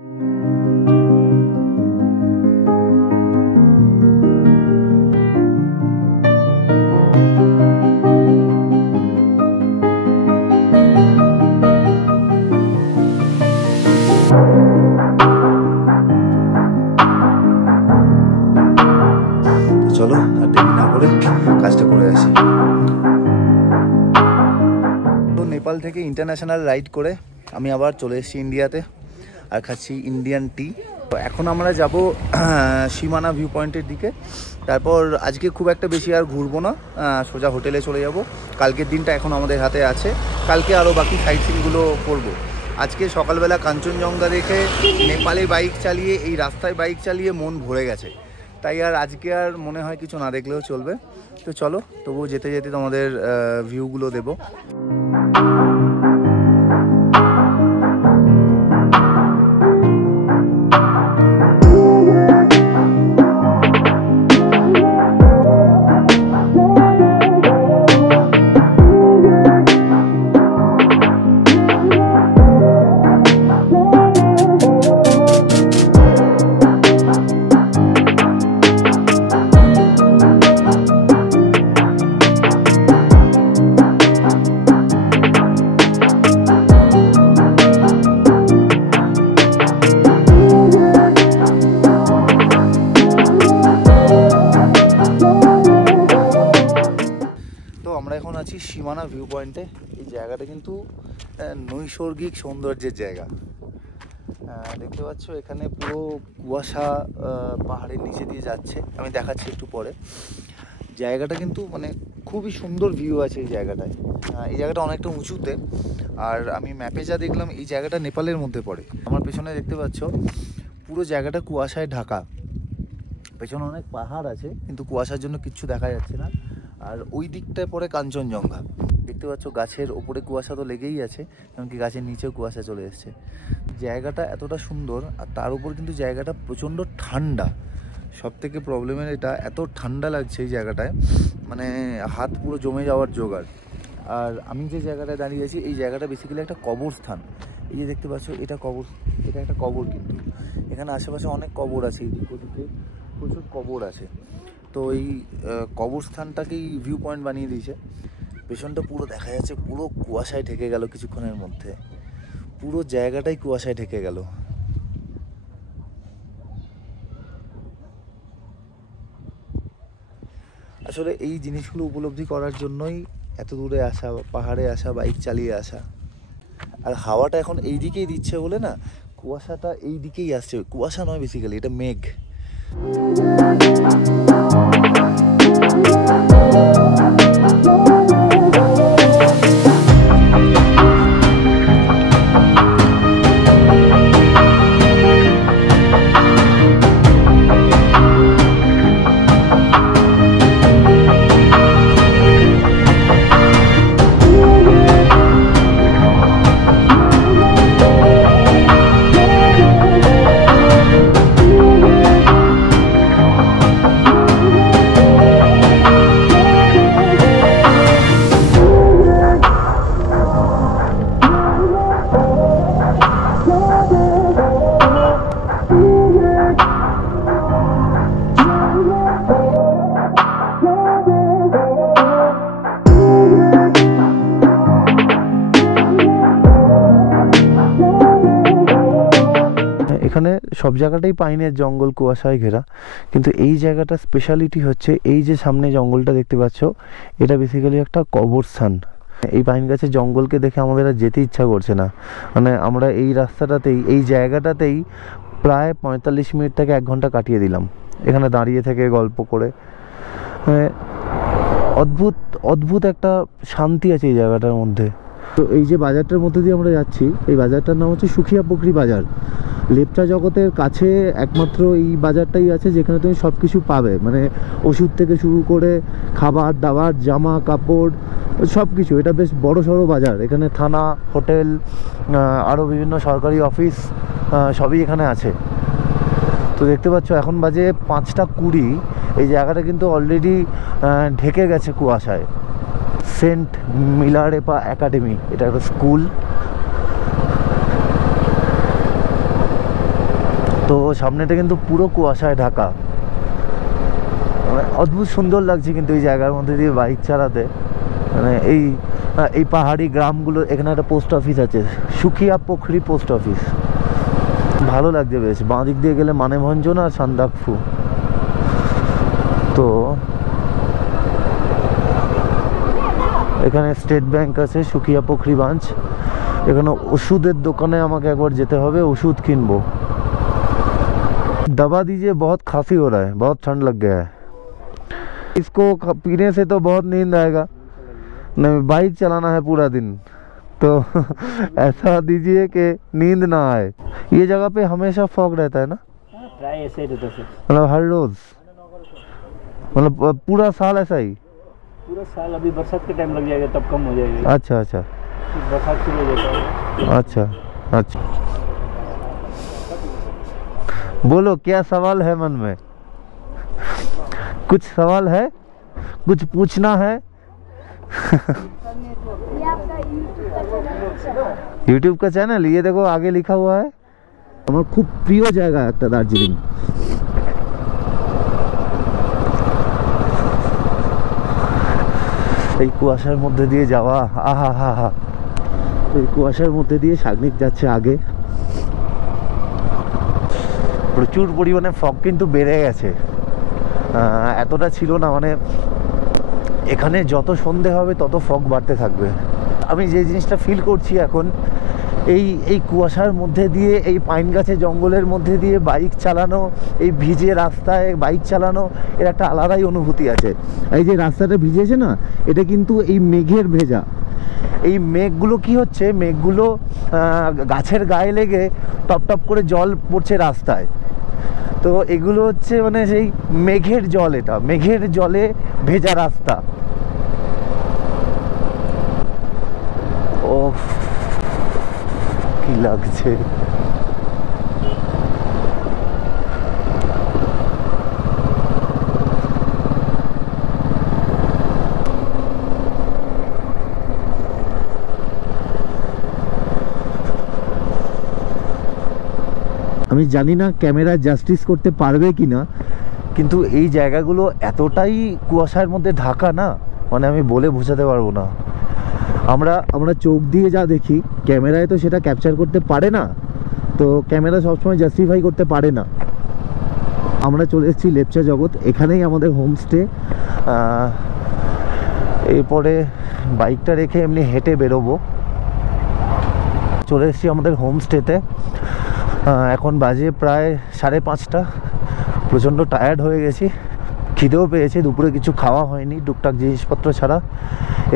চলো আর দেরি না করে কাজটা করে আসি। তো নেপাল থেকে ইন্টারন্যাশনাল রাইড করে আমি আবার চলে এসেছি ইন্ডিয়াতে, আর খাচ্ছি ইন্ডিয়ান টি। তো এখন আমরা যাব সীমানা ভিউ পয়েন্টের দিকে। তারপর আজকে খুব একটা বেশি আর ঘুরবো না, সোজা হোটেলে চলে যাব। কালকের দিনটা এখন আমাদের হাতে আছে, কালকে আরও বাকি সাইট সিনগুলো করবো। আজকে সকালবেলা কাঞ্চনজঙ্ঘা দেখে নেপালে বাইক চালিয়ে, এই রাস্তায় বাইক চালিয়ে মন ভরে গেছে, তাই আর আজকে আর মনে হয় কিছু না দেখলেও চলবে। তো চলো তবুও যেতে যেতে তোমাদের ভিউগুলো দেবো। সীমানা ভিউ পয়েন্টে। এই জায়গাটা কিন্তু নৈসর্গিক সৌন্দর্যের জায়গা। দেখতে পাচ্ছ এখানে পুরো কুয়াশা পাহাড়ের নিচে দিয়ে যাচ্ছে, আমি দেখাচ্ছি একটু পরে। জায়গাটা কিন্তু মানে খুবই সুন্দর ভিউ আছে এই জায়গাটায়। এই জায়গাটা অনেকটা উঁচুতে, আর আমি ম্যাপে যা দেখলাম এই জায়গাটা নেপালের মধ্যে পড়ে। আমার পেছনে দেখতে পাচ্ছ পুরো জায়গাটা কুয়াশায় ঢাকা, পেছনে অনেক পাহাড় আছে কিন্তু কুয়াশার জন্য কিচ্ছু দেখা যাচ্ছে না। আর ওই দিকটায় পড়ে কাঞ্চনজঙ্ঘা। দেখতে পাচ্ছ গাছের ওপরে কুয়াশা তো লেগেই আছে, এমনকি গাছের নিচেও কুয়াশা চলে এসছে। জায়গাটা এতটা সুন্দর, আর তার উপর কিন্তু জায়গাটা প্রচণ্ড ঠান্ডা। সব থেকে প্রবলেমের এটা, এত ঠান্ডা লাগছে এই জায়গাটায়, মানে হাত পুরো জমে যাওয়ার জোগাড়। আর আমি যে জায়গাটায় দাঁড়িয়ে আছি এই জায়গাটা বেসিক্যালি একটা কবরস্থান। এই যে দেখতে পাচ্ছ এটা একটা কবর, কিন্তু এখানে আশেপাশে অনেক কবর আছে, এদিক ওদিকে প্রচুর কবর আছে। তো এই কবরস্থানটাকেই ভিউ পয়েন্ট বানিয়ে দিয়েছে। পেছনটা পুরো দেখা যাচ্ছে, পুরো কুয়াশায় ঢেকে গেল কিছুক্ষণের মধ্যে, পুরো জায়গাটাই কুয়াশায় ঢেকে গেল। আসলে এই জিনিসগুলো উপলব্ধি করার জন্যই এত দূরে আসা, পাহাড়ে আসা, বাইক চালিয়ে আসা। আর হাওয়াটা এখন এই দিকেই দিচ্ছে বলে না, কুয়াশাটা এই দিকেই আসছে। কুয়াশা নয় বেসিক্যালি, এটা মেঘ। এখানে সব জায়গাটাই পাইনের জঙ্গল, কুয়াশায় ঘেরা, কিন্তু এই জায়গাটা স্পেশালিটি হচ্ছে এই যে সামনে জঙ্গলটা দেখতে পাচ্ছ, এটা বেসিক্যালি একটা কবরস্থান। এই পাইন গাছের জঙ্গলকে দেখে আমাদের আর যেতে ইচ্ছা করছে না। মানে আমরা এই রাস্তাটাতেই, এই জায়গাটাতেই প্রায় 45 মিনিট থেকে 1 ঘন্টা কাটিয়ে দিলাম এখানে দাঁড়িয়ে থেকে গল্প করে। অদ্ভুত অদ্ভুত একটা শান্তি আছে এই জায়গাটার মধ্যে। তো এই যে বাজারটার মধ্যে দিয়ে আমরা যাচ্ছি, এই বাজারটার নাম হচ্ছে সুখিয়া পুকুরি বাজার। লেপচা জগতের কাছে একমাত্র এই বাজারটাই আছে যেখানে তুমি সব কিছু পাবে, মানে ওষুধ থেকে শুরু করে খাবার দাবার, জামা কাপড়, সব কিছু। এটা বেশ বড় সড়ো বাজার। এখানে থানা, হোটেল, আরও বিভিন্ন সরকারি অফিস সবই এখানে আছে। তো দেখতে পাচ্ছ এখন বাজে 5টা 20। এই জায়গাটা কিন্তু অলরেডি ঢেকে গেছে কুয়াশায়। সেন্ট মিলারেপা একাডেমি, এটা একটা স্কুল। তো সামনেটা কিন্তু পুরো কুয়াশায় ঢাকা, মানে অদ্ভুত সুন্দর লাগছে কিন্তু এই জায়গার মধ্যে দিয়ে বাইক চালাতে। মানে এই পাহাড়ি গ্রামগুলো, এখানে একটা পোস্ট অফিস আছে, সুখিয়া পোখরি পোস্ট অফিস, ভালো লাগছে বেশ। বাঁ দিক দিয়ে গেলে মানেভঞ্জন আর সান্দাকফু। তো এখানে স্টেট ব্যাংক আছে, সুখিয়া পোখরি ব্রাঞ্চ। এখানে ওষুধের দোকানে আমাকে একবার যেতে হবে, ওষুধ কিনবো। दवा दीजिए, बहुत खांसी हो रहा है, बहुत ठंड लग गया है। इसको पीने से तो बहुत नींद आएगा। नहीं, बाइक चलाना है पूरा दिन, तो ऐसा दीजिए कि नींद ना आए। ये जगह पे हमेशा फॉग रहता है ना? प्राय ऐसे ही रहता है, मतलब हर रोज, मतलब पूरा साल ऐसा ही? पूरा साल। अभी बरसात के टाइम लग जाएगा, तब कम हो जाएगा। अच्छा अच्छा, बरसात शुरू हो जाता है। अच्छा अच्छा। बोलो, क्या सवाल है मन में? कुछ सवाल है, कुछ पूछना है? यूट्यूब का चैनल, ये देखो आगे लिखा हुआ है। আমার খুব প্রিয় জায়গা একটা দার্জিলিং। এই কুয়াশার মধ্যে দিয়ে যাওয়া, আহা হা হা। এই কুয়াশার মধ্যে দিয়ে শাগনিক যাচ্ছে আগে। প্রচুর পরিমাণে ফগ কিন্তু বেড়ে গেছে, এতটা ছিল না। মানে এখানে যত সন্ধে হবে তত ফগ বাড়তে থাকবে। আমি যে জিনিসটা ফিল করছি এখন, এই কুয়াশার মধ্যে দিয়ে, এই পাইন গাছের জঙ্গলের মধ্যে দিয়ে বাইক চালানো, এই ভিজে রাস্তায় বাইক চালানো, এর একটা আলাদাই অনুভূতি আছে। এই যে রাস্তাটা ভিজেছে না, এটা কিন্তু এই মেঘের ভেজা। এই মেঘগুলো কি হচ্ছে, মেঘগুলো গাছের গায়ে লেগে টপ টপ করে জল পড়ছে রাস্তায়। তো এগুলো হচ্ছে মানে সেই মেঘের জল, এটা মেঘের জলে ভেজা রাস্তা। ও কি লাগছে। আমি জানি না ক্যামেরা জাস্টিস করতে পারবে কিনা, কিন্তু এই জায়গাগুলো এতটাই কুয়াশার মধ্যে ঢাকা না, মানে আমি বলে বোঝাতে পারবো না। আমরা চোখ দিয়ে যা দেখি, ক্যামেরায় তো সেটা ক্যাপচার করতে পারে না, তো ক্যামেরা সবসময় জাস্টিফাই করতে পারে না। আমরা চলে এসেছি লেপচা জগৎ, এখানেই আমাদের হোমস্টে। এরপরে বাইকটা রেখে এমনি হেঁটে বেরোবো। চলে এসেছি আমাদের হোমস্টেতে। এখন বাজে প্রায় 5:30। প্রচণ্ড টায়ার্ড হয়ে গেছি, খিদেও পেয়েছে, দুপুরে কিছু খাওয়া হয়নি টুকটাক জিনিসপত্র ছাড়া।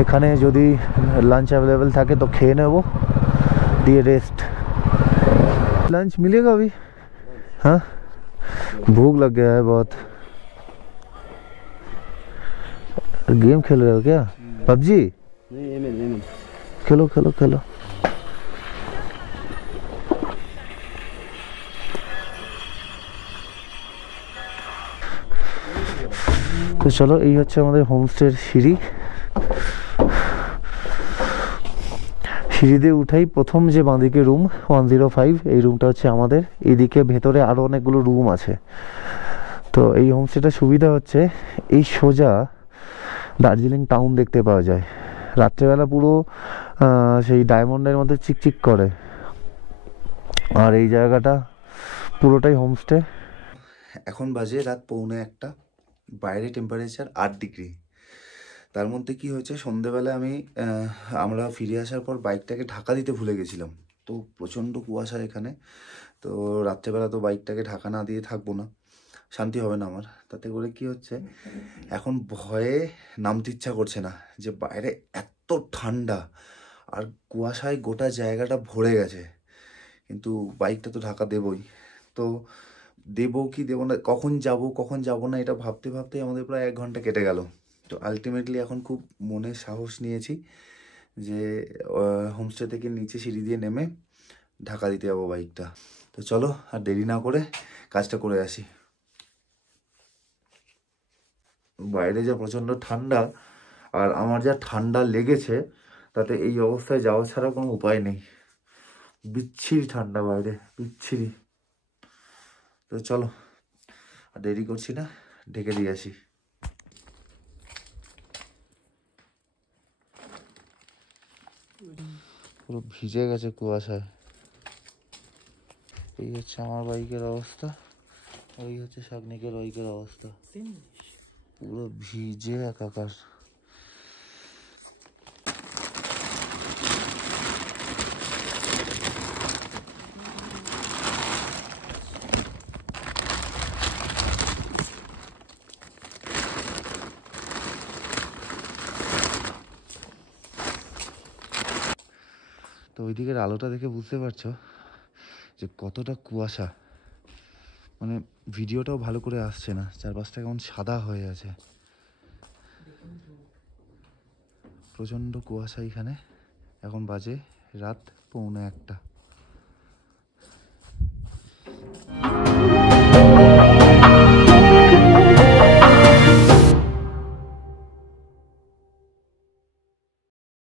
এখানে যদি लंच अवेलेबल থাকে তো খেয়ে নেব, দিয়ে রেস্ট। लंच मिलेगा अभी? हाँ, भूख लग गया है बहुत। गेम खेल रहे हो क्या? पबजी? नहीं, एमएल। खेलो खेलो खेलो। তো চলো, এই হচ্ছে আমাদের হোমস্টের সিঁড়ি। সিঁড়ি দিয়ে উঠাই, প্রথম যে বাঁদিকে রুম 105, এই রুমটা হচ্ছে আমাদের। এইদিকে ভেতরে আরও অনেকগুলো রুম আছে। তো এই হোমস্টেটার সুবিধা হচ্ছে এই সোজা দার্জিলিং টাউন দেখতে পাওয়া যায়। রাত্রেবেলা পুরো সেই ডায়মন্ডের মধ্যে চিকচিক করে। আর এই জায়গাটা পুরোটাই হোমস্টে। এখন বাজে রাত 1:45, বাইরে টেম্পারেচার 8 ডিগ্রি। তার মধ্যে কি হয়েছে, সন্ধেবেলা আমরা ফিরে আসার পর বাইকটাকে ঢাকা দিতে ভুলে গেছিলাম। তো প্রচণ্ড কুয়াশা এখানে। তো রাত্রেবেলা তো বাইকটাকে ঢাকা না দিয়ে থাকবো না, শান্তি হবে না আমার। তাতে করে কি হচ্ছে, এখন ভয়ে নামতে ইচ্ছা করছে না, যে বাইরে এত ঠান্ডা আর কুয়াশায় গোটা জায়গাটা ভরে গেছে। কিন্তু বাইকটা তো ঢাকা দেবই। তো দেবো কি দেবো না, কখন যাব না, এটা ভাবতে ভাবতেই আমাদের প্রায় 1 ঘন্টা কেটে গেল। তো আলটিমেটলি এখন খুব মনে সাহস নিয়েছি যে হোমস্টে থেকে নিচে সিঁড়ি দিয়ে নেমে ঢাকা দিতে যাবো বাইকটা। তো চলো আর দেরি না করে কাজটা করে আসি। বাইরে যা প্রচণ্ড ঠান্ডা, আর আমার যা ঠান্ডা লেগেছে, তাতে এই অবস্থায় যাওয়া ছাড়া কোনো উপায় নেই। বিচ্ছিরি ঠান্ডা বাইরে, বিচ্ছিরি। তো চলো আর দেরি করছি না, ঢেকে দিয়ে আসি। পুরো ভিজে গেছে কুয়াশায়। এই হচ্ছে আমার বাইকের অবস্থা, ওই হচ্ছে শাগনিকের বাইকের অবস্থা, পুরো ভিজে একাকার। তো ওই দিকের আলোটা দেখে বুঝতে পারছো যে কতটা কুয়াশা, মানে ভিডিওটাও ভালো করে আসছে না, চারপাশটা কেমন সাদা হয়ে আছে, প্রচণ্ড কুয়াশা এখানে। এখন বাজে রাত 1:45।